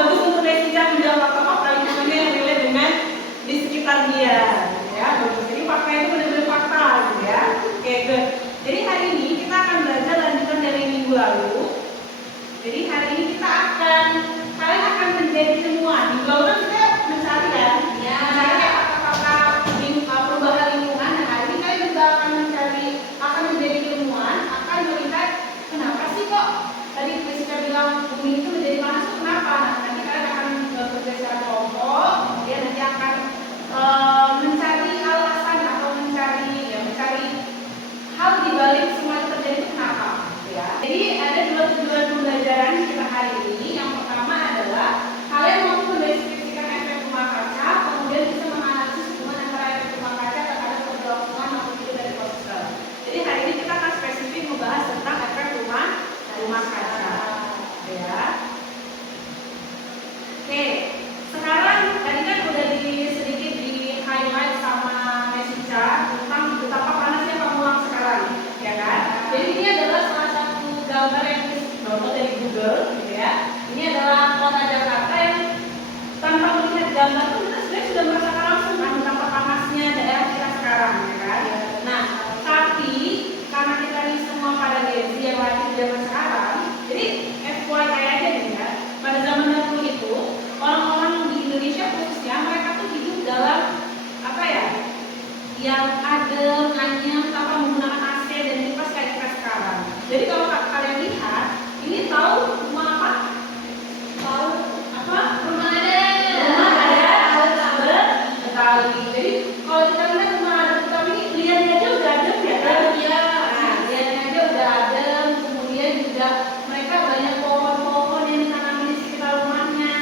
bagus untuk Nestica menjawab fakta-fakta lingkungannya yang relate dengan di sekitar dia, ya. Bagus. Jadi fakta itu benar-benar fakta, gitu ya. Oke, good. Jadi hari ini kita akan belajar lanjutan dari minggu lalu. Jadi hari ini kalian akan menjadi ilmuwan. Minggu lalu kan kita mencari kan, mencari fakta-fakta perubahan lingkungan. Nah, hari ini kalian juga akan menjadi ilmuwan, akan melihat kenapa sih kok tadi Nestica bilang bumi itu menjadi panas itu kenapa? Nah, nanti kalian akan bekerja secara kelompok, kemudian nanti akan mencari alasan atau mencari hal di balik semua itu terjadi itu kenapa, ya. Jadi ada dua tujuan pembelajaran kita hari ini. Yang pertama adalah kalian mampu mendeskripsikan efek rumah kaca, kemudian bisa menganalisis hubungan antara efek rumah kaca terhadap keberlangsungan makhluk hidup dari ekosistem. Jadi hari ini kita akan spesifik membahas tentang efek rumah kaca, ya. Oke, sekarang tadi kan udah sedikit di highlight sama Nestica tentang betapa panasnya Pamulang sekarang, ya kan? Jadi ini adalah salah satu gambar yang download dari Google, gitu ya. Ini adalah kota Jakarta yang tanpa melihat gambar itu kita sebenarnya sudah merasakan langsung kan betapa panasnya daerah kita sekarang, ya kan? Nah, tapi karena kita ini semua pada Gen Z yang lahir di zaman sekarang, jadi FYI aja nih ya, pada zaman dahulu itu orang-orang di Indonesia khususnya mereka tuh hidup dalam apa ya, yang adem, anyam, tanpa menggunakan AC dan kipas kayak kita sekarang. Jadi kalau kalian lihat, ini tahu rumah apa? Tahu apa? Rumah adat Betawi. Jadi kalau kita lihat rumah adat Betawi ini lihatnya aja udah adem ya kan? Iya. Nah, lihatnya aja udah adem. Kemudian juga mereka banyak pohon-pohon yang ditanami di sekitar rumahnya.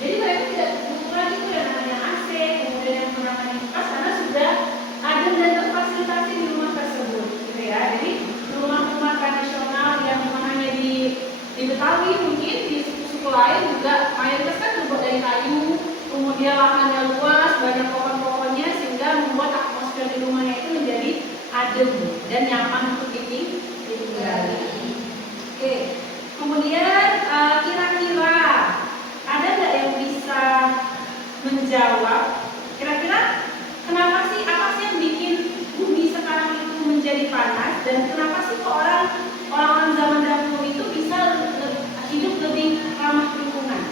Jadi mereka tidak butuh lagi tuh yang namanya AC, kemudian yang namanya kipas karena sudah adem dan terfasilitasi di rumah tersebut, gitu ya. Jadi rumah-rumah tradisional yang hanya di Betawi mungkin di suku-suku lain juga mayoritas kan terbuat dari kayu, kemudian lahannya luas, banyak pohon-pohonnya sehingga membuat atmosfer di rumahnya itu menjadi adem dan nyaman untuk ditinggali. Oke, kemudian kira-kira ada nggak yang bisa menjawab? Kira-kira kenapa sih, apa sih yang bikin bumi sekarang itu menjadi panas dan kenapa sih kok orang-orang zaman dahulu itu bisa hidup lebih ramah lingkungan?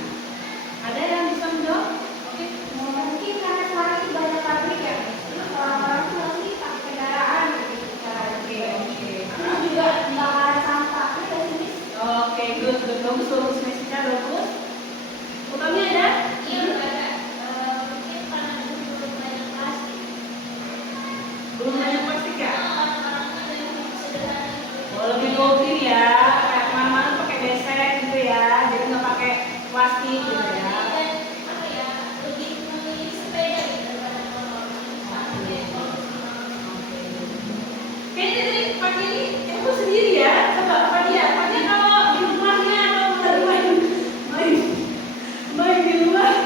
Ada yang bisa menjawab? Oke, mungkin karena sekarang itu banyak pabrik ya, orang-orang itu pasti pakai kendaraan gitu sekarang. Oke. Terus juga nggak ada sampah, ya sini. Oke, good, bagus, Nestica bagus. Utamanya ada? Iya, ada. Mungkin karena belum banyak plastik. Belum banyak plastik ya? Lebih go-green ya, kayak kemana-mana pakai besek gitu ya, jadi nggak pakai plastik gitu ya. Lebih memilih sepeda gitu daripada motor. Kayaknya dari pagi ini aku sendiri ya, coba pagi kalau di rumahnya atau dari main di luar.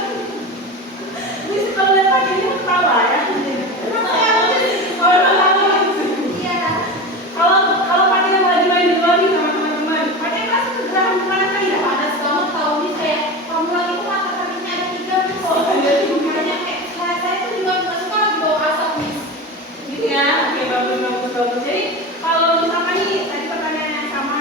Ini kalau lihat pagi ini ketawa ya. Kalau pagi lagi main di luar nih sama teman-teman, pagi kelas itu gerakan gimana kan ya? Panas banget kalau ini kayak Pamulang itu mata kakinya ada 3 tuh. Makanya kayak saya tuh juga nggak suka lagi bawa asap nih. Gitu ya? Oke, bagus. Jadi kalau misalkan nih tadi pertanyaannya sama,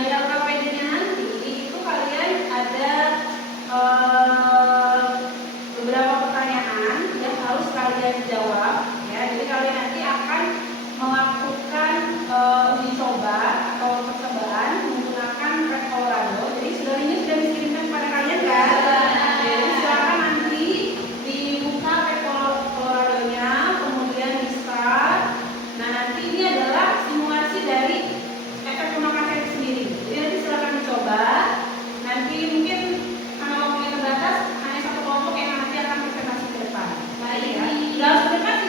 di LKPD-nya nanti itu kalian ada beberapa pertanyaan yang harus kalian jawab ya. Jadi kalian nanti akan melakukan uji coba atau percobaan menggunakan Red Colorado. Jadi ini sudah dikirimkan kepada kalian kan? Jadi silakan nanti dibuka Red Colorado-nya, kemudian di start. Nah nanti ini adalah simulasi dari efek rumah kaca itu sendiri. Jadi nanti silakan dicoba. Nanti mungkin karena waktunya terbatas, hanya satu kelompok yang nanti akan presentasi ke depan. Baik ya. Sudah harus presentasi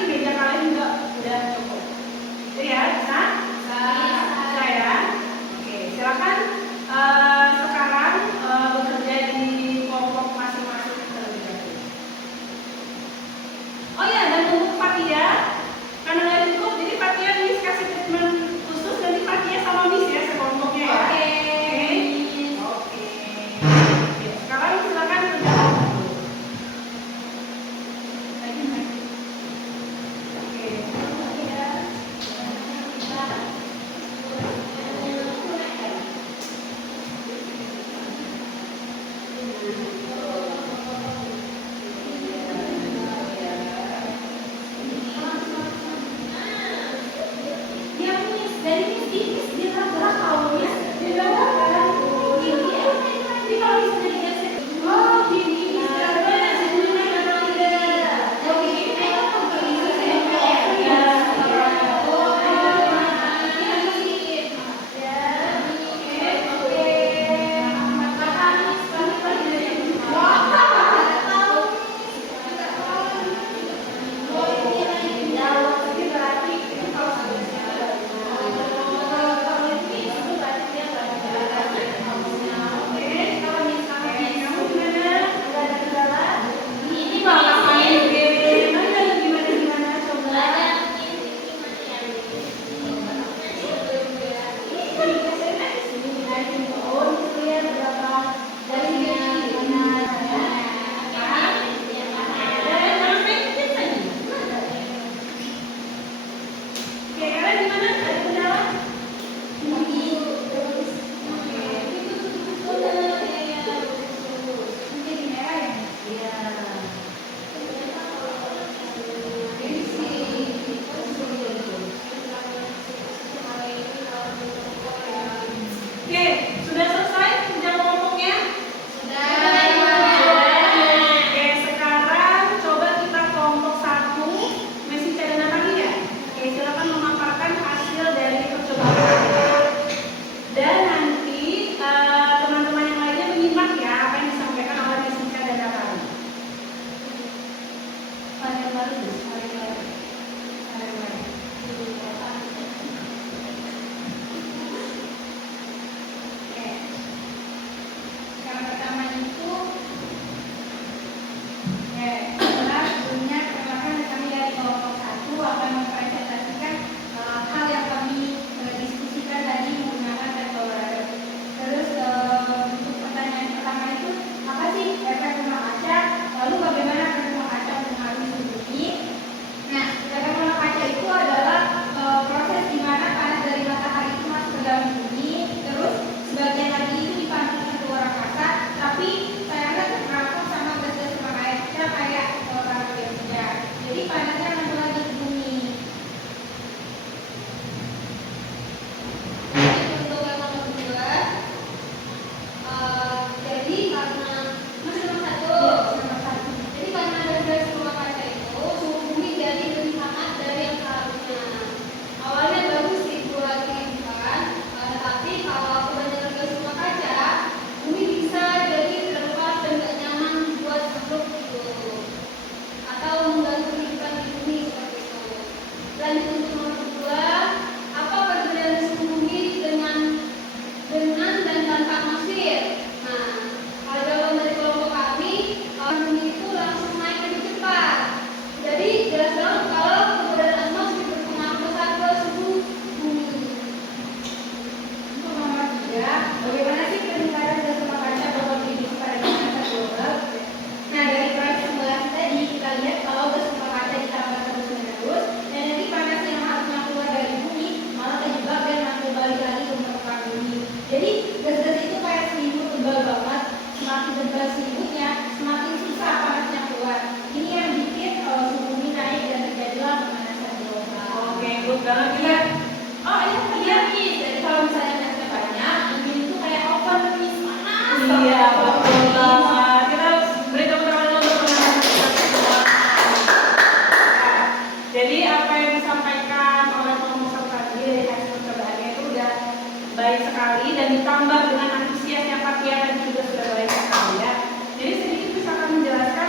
baik sekali dan ditambah dengan antusiasnya Pak Tia dan juga sudah baik sekali ya. Jadi sedikit bisa akan menjelaskan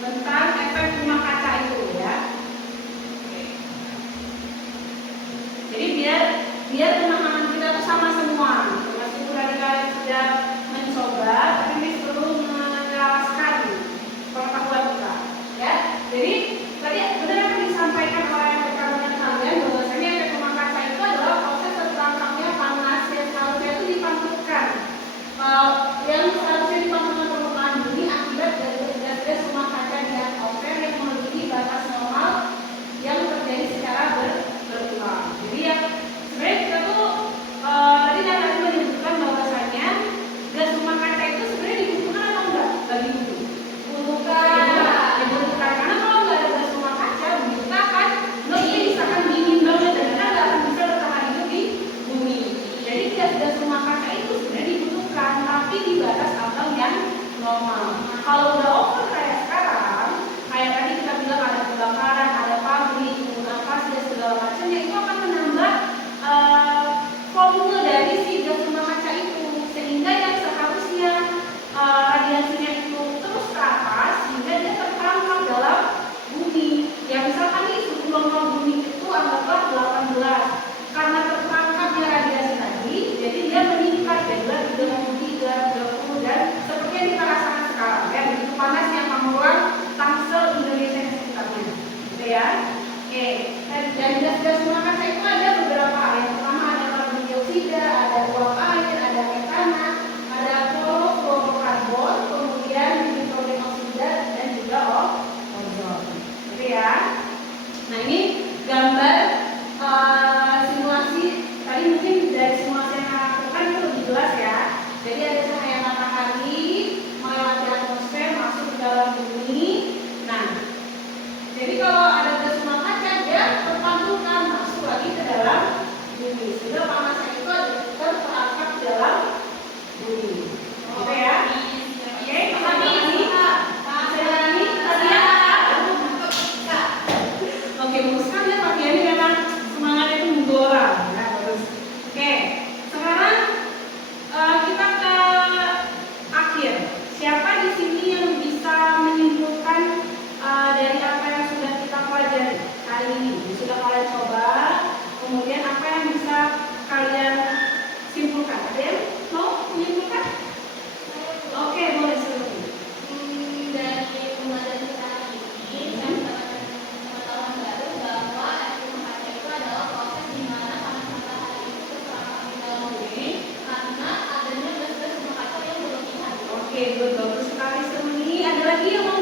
tentang efek rumah kaca itu ya. Oke. Jadi biar pemahaman kita tuh sama semua. Meskipun tadi kalian sudah mencoba, tapi ini perlu menjelaskan pengetahuan kita ya. Jadi tadi benar yang disampaikan oleh rekan-rekan kalian bahwasanya efek rumah kaca itu adalah proses tertangkapnya panas yang seharusnya itu dipantulkan. Yang seharusnya dipantulkan permukaan bumi akibat dari gas rumah kaca di atmosfer yang melebihi batas normal yang terjadi secara berulang. Jadi ya sebenarnya kita tuh tadi menyebutkan bahwasanya gas rumah kaca itu sebenarnya dibutuhkan atau enggak bagi bumi? Dibutuhkan. Karena kalau nggak ada gas rumah kaca, kita akan misalkan dingin banget dan kita nggak akan bisa bertahan hidup di bumi. Jadi gas rumah kaca itu sebenarnya dibutuhkan, tapi di batas ambang yang normal. Kalau udah over kayak sekarang, kayak tadi kita bilang ada kebakaran, ada pabrik, apa dan segala macamnya, itu akan menambah volume dari si gas rumah kaca itu, sehingga yang seharusnya radiasinya itu terus ke atas sehingga dia terperangkap dalam bumi. Ya misalkan nih suhu normal bumi itu anggaplah 18, karena terperangkapnya radiasi tadi, jadi dia meningkat dari 33, 30 dan seperti yang kita rasakan sekarang ya, begitu panas yang mengulang Tangsel Indonesia dan sekitarnya, gitu ya. Oke, dan gas-gas rumah kaca itu ada beberapa. Yang pertama ada karbon dioksida, ada uap air, ada metana, ada klorofluorokarbon, kemudian nitrogen oksida dan juga ozon, gitu ya. Nah ini gambar simulasi tadi, mungkin dari simulasi yang saya lakukan itu lebih jelas ya. Jadi ada cahaya matahari melewati atmosfer masuk ke dalam bumi. Nah, jadi kalau ada gas rumah kaca dia terpantulkan masuk lagi ke dalam bumi sehingga panasnya itu terperangkap di dalam bumi. Oke ya? Oke, pahami ini? Oke, memutuskan ya Pak Kiai memang semangatnya itu menggora. Nah, bagus. Oke, sekarang kita ke akhir. Siapa di sini yang bisa menyimpulkan dari apa yang sudah kita pelajari hari ini? Sudah kalian coba, kemudian apa yang bisa kalian simpulkan? Ada yang mau menyimpulkan? Oke, boleh sebelum. Dari pembelajaran kita hari ini, saya mendapatkan pengetahuan baru bahwa efek rumah kaca itu adalah proses di mana panas matahari itu terperangkap di dalam bumi karena adanya gas-gas rumah kaca yang berlebihan. Oke, bagus sekali Semeni. Ada lagi yang mau